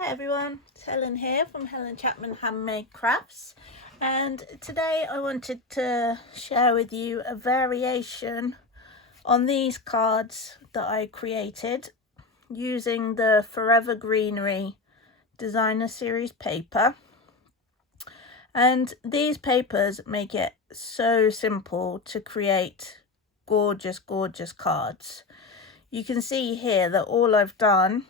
Hi everyone, it's Helen here from Helen Chapman Handmade Crafts, and today I wanted to share with you a variation on these cards that I created using the Forever Greenery Designer Series Paper. And these papers make it so simple to create gorgeous cards. You can see here that all I've done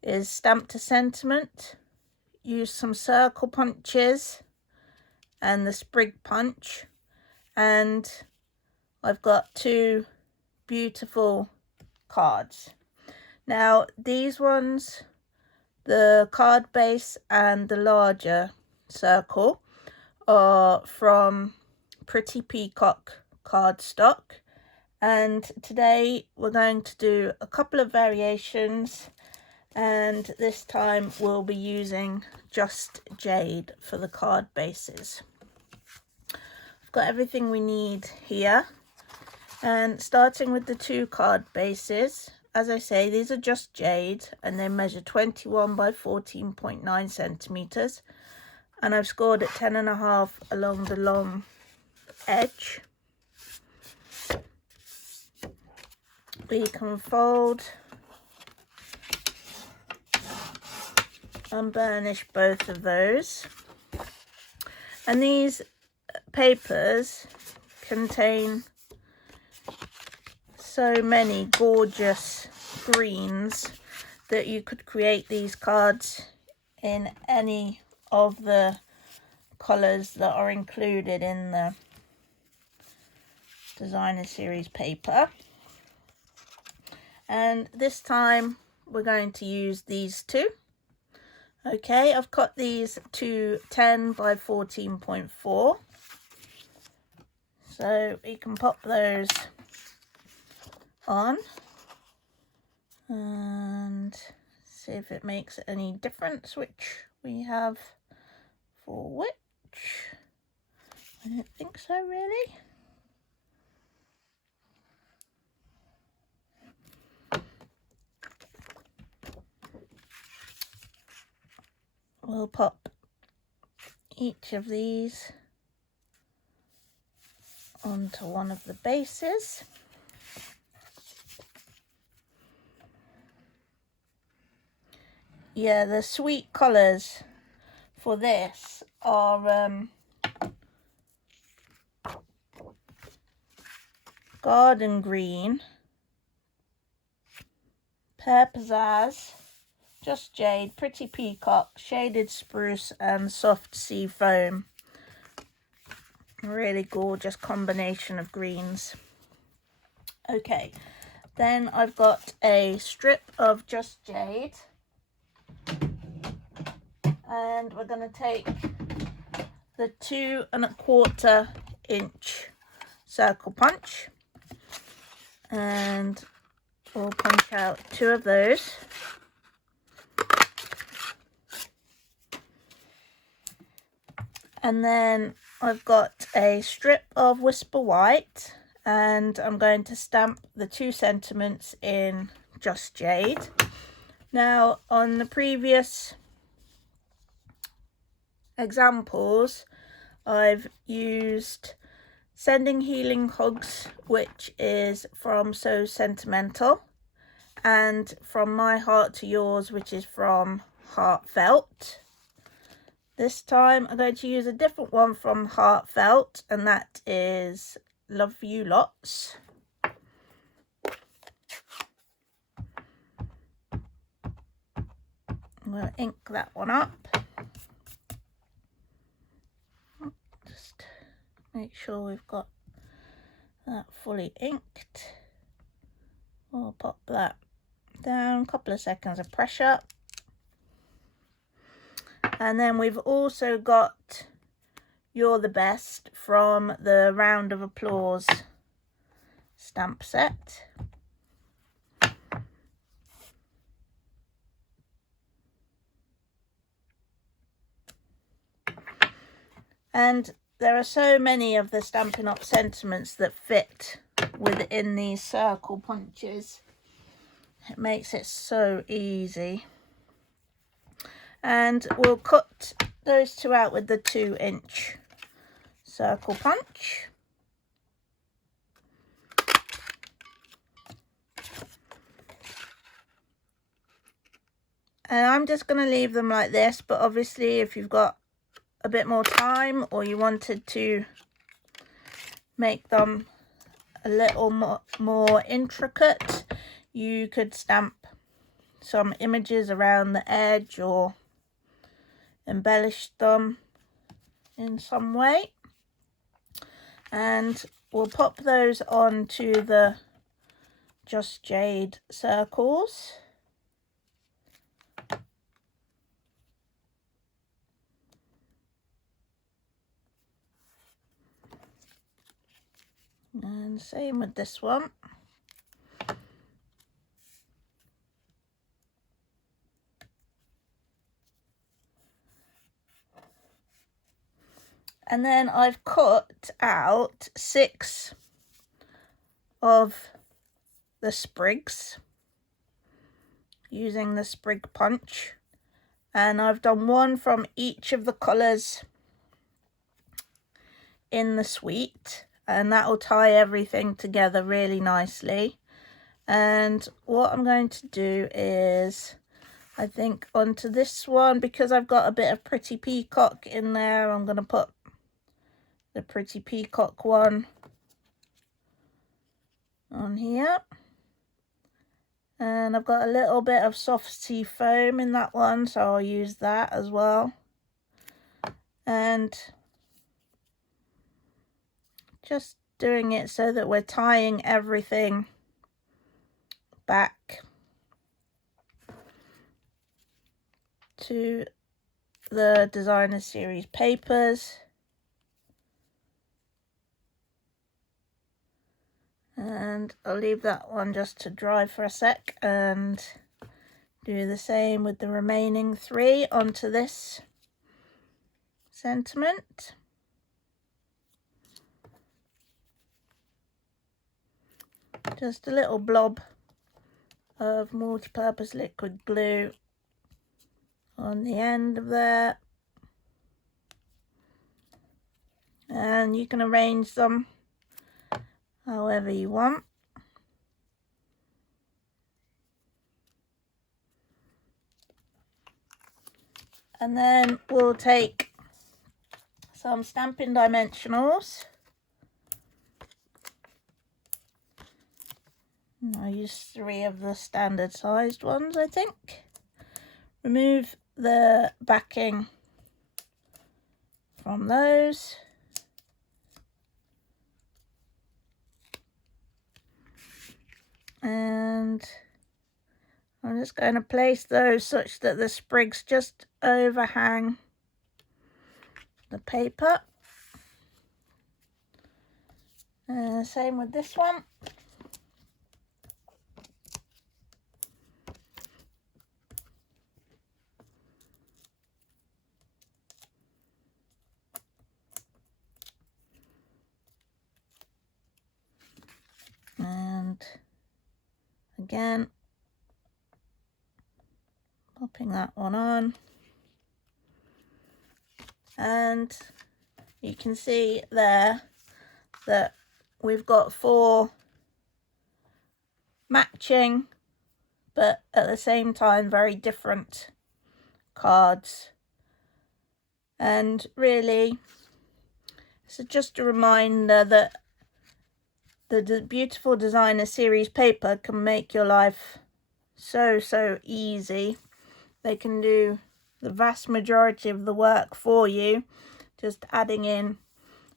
is stamped a sentiment, used some circle punches and the sprig punch, and I've got two beautiful cards. Now these ones, the card base and the larger circle, are from Pretty Peacock cardstock, and today we're going to do a couple of variations, and this time we'll be using just jade for the card bases. I've got everything we need here, and starting with the two card bases, as I say, these are just jade and they measure 21 by 14.9 centimeters, and I've scored at 10.5 along the long edge. We can fold and burnish both of those, and these papers contain so many gorgeous greens that you could create these cards in any of the colours that are included in the Designer Series paper. And this time we're going to use these two. Okay, I've cut these to 10 by 14.4, so we can pop those on and see if it makes any difference which we have for which. I don't think so really. We'll pop each of these onto one of the bases. Yeah, the sweet colours for this are garden green, pear pizzazz, just jade, pretty peacock, shaded spruce and soft sea foam. Really gorgeous combination of greens. Okay, then I've got a strip of just jade, and we're going to take the 2¼ inch circle punch, and we'll punch out two of those. And then I've got a strip of Whisper White, and I'm going to stamp the two sentiments in just jade. Now on the previous examples I've used Sending Healing Hugs, which is from So Sentimental, and From My Heart to Yours, which is from Heartfelt. This time I'm going to use a different one from Heartfelt, and that is Love You Lots. I'm going to ink that one up. Just make sure we've got that fully inked. We'll pop that down, a couple of seconds of pressure. And then we've also got You're the Best from the Round of Applause stamp set. And there are so many of the Stampin' Up sentiments that fit within these circle punches. It makes it so easy. and we'll cut those two out with the 2-inch circle punch. And I'm just going to leave them like this, but obviously if you've got a bit more time or you wanted to make them a little more intricate, you could stamp some images around the edge or embellish them in some way. And we'll pop those onto the Just Jade circles. And same with this one. And then I've cut out 6 of the sprigs using the sprig punch. And I've done one from each of the colours in the suite. And that will tie everything together really nicely. And what I'm going to do is, I think onto this one, because I've got a bit of Pretty Peacock in there, I'm going to put the Pretty Peacock one on here. And I've got a little bit of soft sea foam in that one, so I'll use that as well. And just doing it so that we're tying everything back to the Designer Series papers. And I'll leave that one just to dry for a sec and do the same with the remaining 3 onto this sentiment. Just a little blob of multi-purpose liquid glue on the end of there. And you can arrange them however you want. And then we'll take some Stampin' Dimensionals. I use 3 of the standard sized ones, I think. Remove the backing from those. And I'm just going to place those such that the sprigs just overhang the paper. Same with this one. And again, popping that one on. And you can see there that we've got 4 matching, but at the same time very different cards. And really, it's just a reminder that the beautiful Designer Series paper can make your life so easy. They can do the vast majority of the work for you, just adding in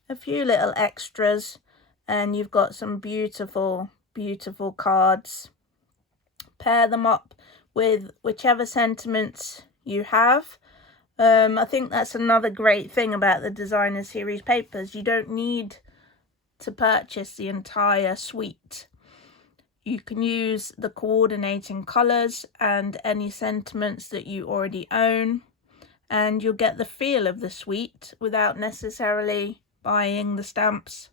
a few little extras, and you've got some beautiful cards. Pair them up with whichever sentiments you have. I think that's another great thing about the Designer Series papers. You don't need to purchase the entire suite. You can use the coordinating colours and any sentiments that you already own, and you'll get the feel of the suite without necessarily buying the stamps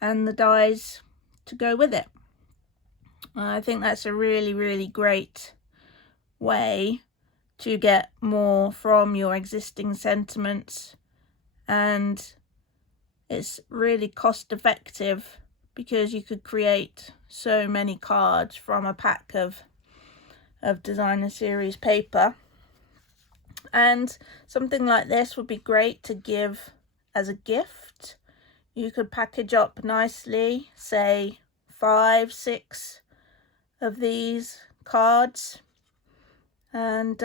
and the dies to go with it. I think that's a really great way to get more from your existing sentiments, and it's really cost effective because you could create so many cards from a pack of designer series paper. And something like this would be great to give as a gift. You could package up nicely, say 5, 6 of these cards, and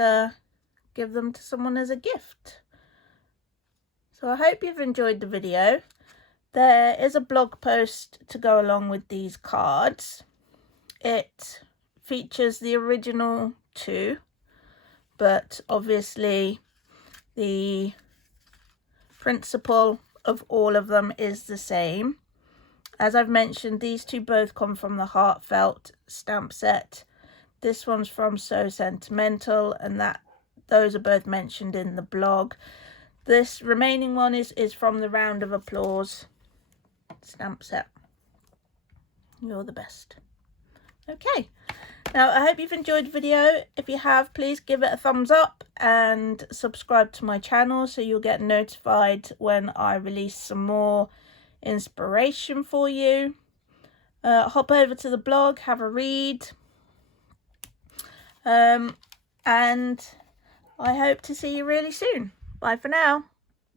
give them to someone as a gift. So I hope you've enjoyed the video. There is a blog post to go along with these cards. It features the original 2, but obviously the principle of all of them is the same. As I've mentioned, these 2 both come from the Heartfelt stamp set. This one's from So Sentimental, and those are both mentioned in the blog. This remaining one is from the Round of Applause stamp set. You're the best. Okay, now I hope you've enjoyed the video. If you have, please give it a thumbs up and subscribe to my channel so you'll get notified when I release some more inspiration for you. Hop over to the blog, have a read, and I hope to see you really soon. Bye for now.